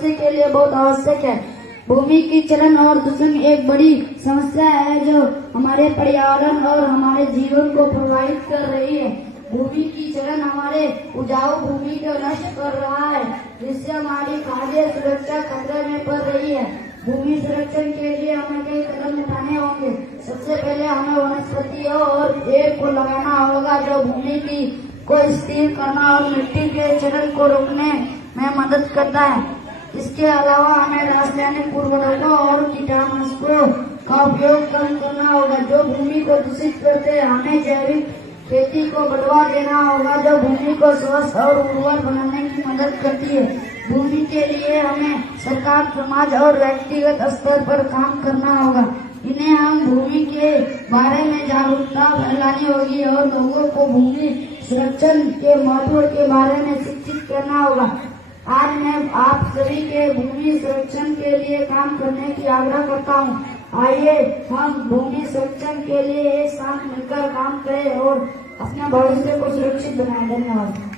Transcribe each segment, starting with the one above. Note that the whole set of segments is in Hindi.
भविष्य के लिए बहुत आवश्यक है। भूमि की चलन और दूषण एक बड़ी समस्या है जो हमारे पर्यावरण और हमारे जीवन को प्रभावित कर रही है। भूमि की चलन हमारे उपजाऊ भूमि को नष्ट कर रहा है, जिससे हमारी खाद्य सुरक्षा खतरे में पड़ रही है। भूमि संरक्षण के लिए हमें कई कदम उठाने होंगे। सबसे पहले हमें वनस्पतियों और पेड़ को लगाना होगा जो भूमि की को स्थिर करना और मिट्टी के चलन को रोकने में मदद करता है। इसके अलावा हमें रासायनिक उर्वरकों और कीटनाशकों का उपयोग कम करना होगा जो भूमि को दूषित करते हैं। हमें जैविक खेती को बढ़ावा देना होगा जो भूमि को स्वस्थ और उर्वर बनाने की मदद करती है। भूमि के लिए हमें सरकार, समाज और व्यक्तिगत स्तर पर काम करना होगा। इन्हें हम भूमि के बारे में जागरूकता फैलानी होगी और लोगों को भूमि संरक्षण के महत्व के बारे में शिक्षित करना होगा। आज मैं आप सभी के भूमि संरक्षण के लिए काम करने की आग्रह करता हूँ। आइए हम भूमि संरक्षण के लिए एक साथ मिलकर काम करें और अपने भविष्य को सुरक्षित बनाएं। धन्यवाद।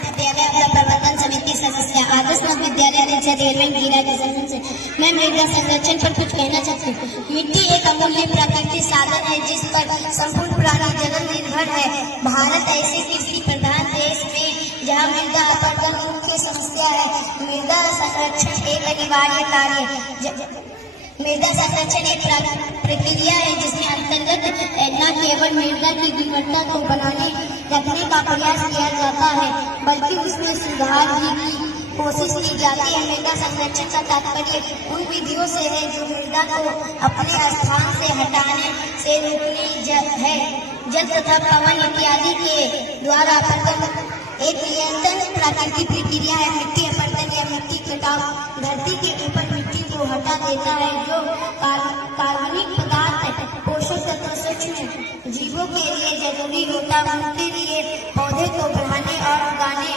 विद्यालय प्रबंधन समिति सदस्य आदर्श विद्यालय गिरा के जमीन से मैं मृदा संरक्षण पर कुछ कहना चाहती हूँ। मिट्टी एक अमूल्य प्राकृतिक साधन है जिस पर संपूर्ण प्राणी जगत निर्भर है। भारत ऐसे कृषि प्रधान देश में जहाँ मृदा अपरदन मुख्य समस्या है। मृदा संरक्षण एक अनिवार्य कार्य मृदा संरक्षण एक प्रक्रिया है जिसके अंतर्गत न केवल मृदा की गुणवत्ता को बनाने रखने का प्रयास किया जाता है बल्कि उसमें सुधार की कोशिश की जाती है। मृदा संरक्षण का तात्पर्य उन विधियों से है जो मृदा को अपने स्थान से हटाने से रोकने है। जल तथा पवन इत्यादि के द्वारा अपरदन एक निरंतर प्राकृतिक प्रक्रिया है। मिट्टी अपरदन या मिट्टी कटाव धरती के ऊपर मिट्टी को हटा देता है जो कार्बनिक पदार्थ पोषक तत्व सूक्ष्म जीवों के लिए जरूरी होता है। उनके लिए पौधे को बढ़ाने और उगाने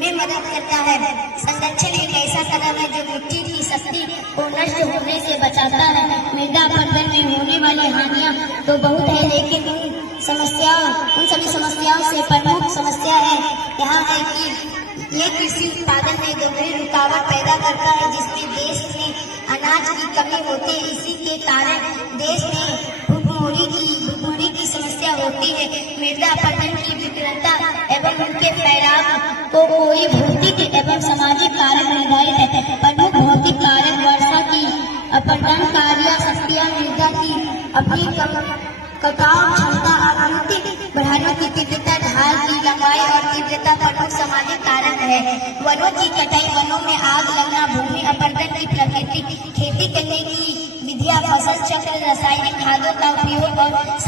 में मदद करता है। संरक्षण एक ऐसा कदम है जो मिट्टी की शक्ति को नष्ट होने से बचाता है। मृदा अपरदन में होने वाली हानियां तो बहुत है लेकिन उन सभी समस्याओं से प्रमुख समस्या है यहाँ है कि ये कृषि उत्पादन में गंभीर रुकावट पैदा करता है जिसमें देश में अनाज की कमी होती है। इसी के कारण देश में भूखमरी की समस्या होती है। मृदा अपरदन की विकृतता एवं उनके फैलाव को कोई भौतिक एवं सामाजिक कारक निर्धारित है। प्रमुख भौतिक कारक वर्षा की अपरदनकारी शक्तियाँ मृदा की अपनी कटाव क्षमता आवृत्ति बढ़ाने की तीव्रता ढाल की लंबाई और तीव्रता प्रमुख सामाजिक कारण है। वनों की कटाई, वनों में आग लगना, भूमि अपरदन की प्रकृति, खेती करने की विधियां, फसल चक्र, रासायनिक खादों का उपयोग और